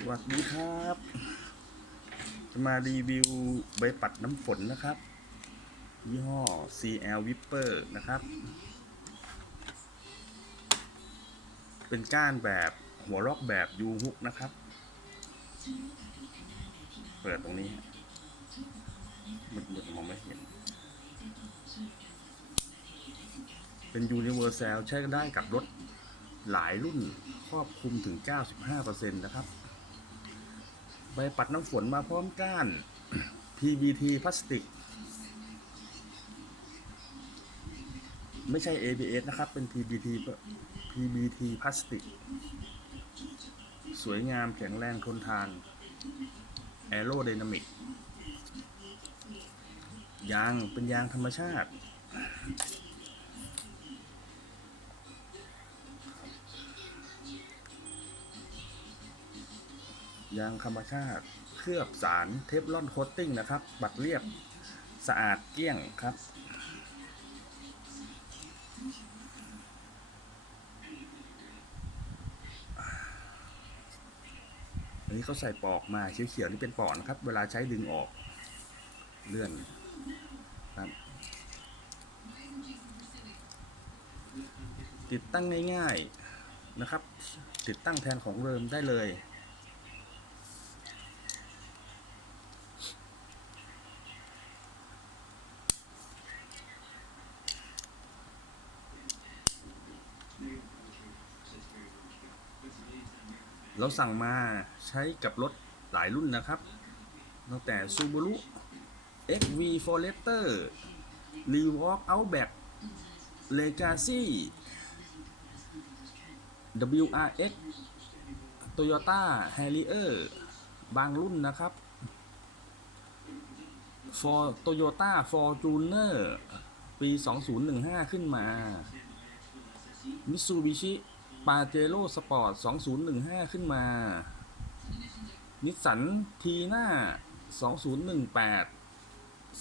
สวัสดีครับ จะมารีวิวใบปัดน้ำฝนนะครับ ยี่ห้อ CL Whipper นะครับ เป็นก้านแบบหัวล็อกแบบยูฮุกนะครับ เปิดตรงนี้มืดๆมองไม่เห็น เป็น Universal ใช้ได้กับรถหลายรุ่นครอบคลุมถึง 95%นะครับ ใบปัดน้ำฝนมาพร้อมก้าน PBT พลาสติก ไม่ใช่ ABS นะครับ เป็น PBT PBT พลาสติก สวยงามแข็งแรงทนทานแอโร d y นามิกยางเป็นยางธรรมชาติ ยางธรรมชาติ เคลือบสารเทฟลอนโคตติ้งนะครับ บัดเรียบสะอาดเกลี้ยงครับ อันนี้เขาใส่ปอกมาเขียวๆนี่เป็นปอกนะครับ เวลาใช้ดึงออกเลื่อนครับ ติดตั้งง่ายๆนะครับ ติดตั้งแทนของเดิมได้เลย เราสั่งมาใช้กับรถหลายรุ่นนะครับตั้งแต่ Subaru XV Forester Rewalk Outback Legacy WRX Toyota Harrier บางรุ่นนะครับ For Toyota Fortuner ปี 2015 ขึ้นมา Mitsubishi Pajero Sport 2015 ขึ้นมา นิสสันทีน่า 2018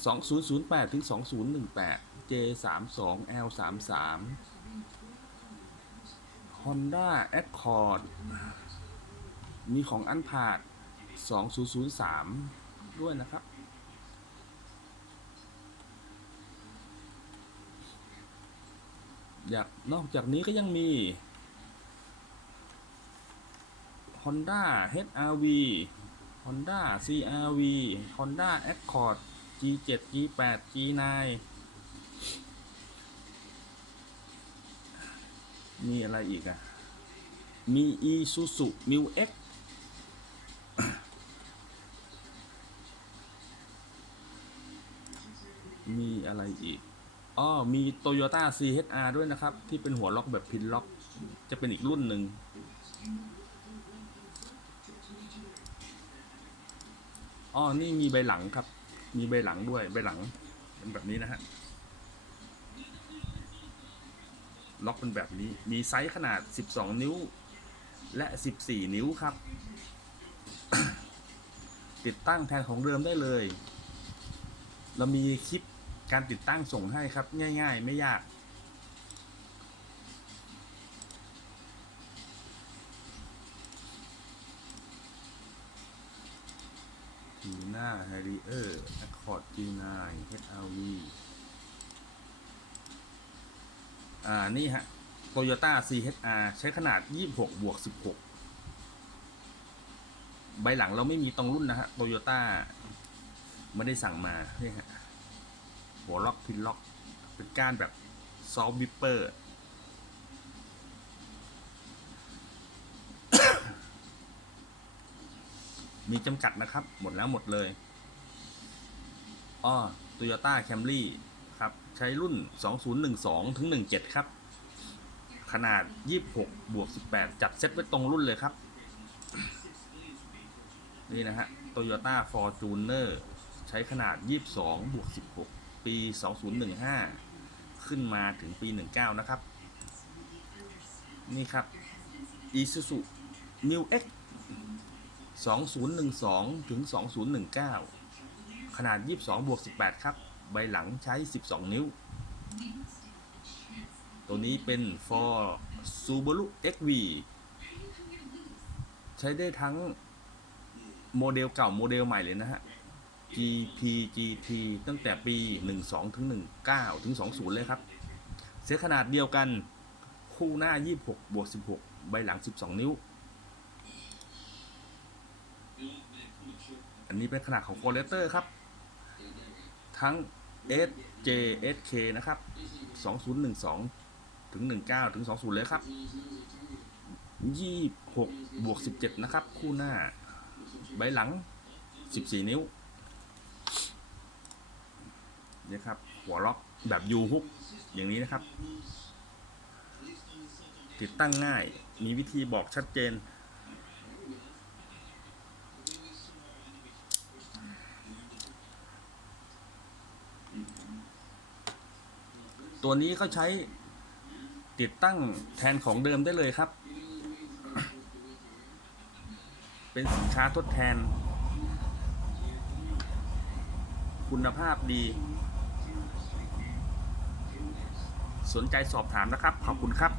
2008 ถึง 2018 J32 L33 Honda Accord มีของอันพาด2003 ด้วยนะครับ อยากนอกจากนี้ก็ยังมี Honda HRV Honda CRV Honda Accord G7 G8 G9 มีอะไรอีกอะมี Isuzu Mu X มีอะไรอีก อ๋อ มี Toyota CHR ด้วยนะครับ ที่เป็นหัวล็อกแบบพินล็อก จะเป็นอีกรุ่นหนึ่ง อ๋อนี่มีใบหลังครับ มีใบหลังด้วยใบหลังเป็นแบบนี้นะฮะล็อกเป็นแบบนี้มีไซส์ขนาด 12 นิ้ว และ 14 นิ้วครับ ติดตั้งแทนของเดิมได้เลย เรามีคลิปการติดตั้งส่งให้ครับ ง่าย ๆ ไม่ยาก ทีน้า Harrier Accord G9 HRV อ่า นี่ฮะ Toyota CHR ใช้ขนาด 26 บวก 16 ใบหลังเราไม่มีตรงรุ่นนะฮะ Toyota ไม่ได้สั่งมาเนี่ยฮะหัวล็อกพินล็อก เป็นก้านแบบซอฟต์วิปเปอร์ มีจำกัดนะครับ หมดแล้วหมดเลยอ้อ Toyota Camry ครับ ใช้รุ่น 2012 ถึง 17 ครับ ขนาด 26 บวก 18 จัดเซ็ตไว้ตรงรุ่นเลยครับ นี่นะฮะ Toyota Fortuner ใช้ขนาด 22 บวก 16 ปี 2015 ขึ้นมาถึงปี 19 นะครับ นี่ครับ Isuzu New X 2012 ถึง 2019 ขนาด 22บวก18 ครับ ใบหลังใช้ 12 นิ้ว ตัวนี้เป็น for Subaru XV ใช้ได้ทั้งโมเดลเก่าโมเดลใหม่เลยนะฮะ GPGT ตั้งแต่ปี 12 ถึง 19 ถึง 20 เลยครับ เสียขนาดเดียวกัน คู่หน้า 26 บวก 16 ใบหลัง 12 นิ้ว นนี้เป็นขนาดของ f o r e s t e r ครับ ทั้ง SJ SK นะครับ 2012 ถึง 19 ถึง 20 เลยครับ 26 บวก 17 นะครับ คู่หน้า ใบหลัง 14 นิ้วนี่ครับ หัวล็อกแบบยูฮุกอย่างนี้นะครับ ติดตั้งง่ายมีวิธีบอกชัดเจน ตัวนี้ก็ใช้ติดตั้งแทนของเดิมได้เลยครับ เป็นสินค้าทดแทน คุณภาพดี สนใจสอบถามนะครับ ขอบคุณครับ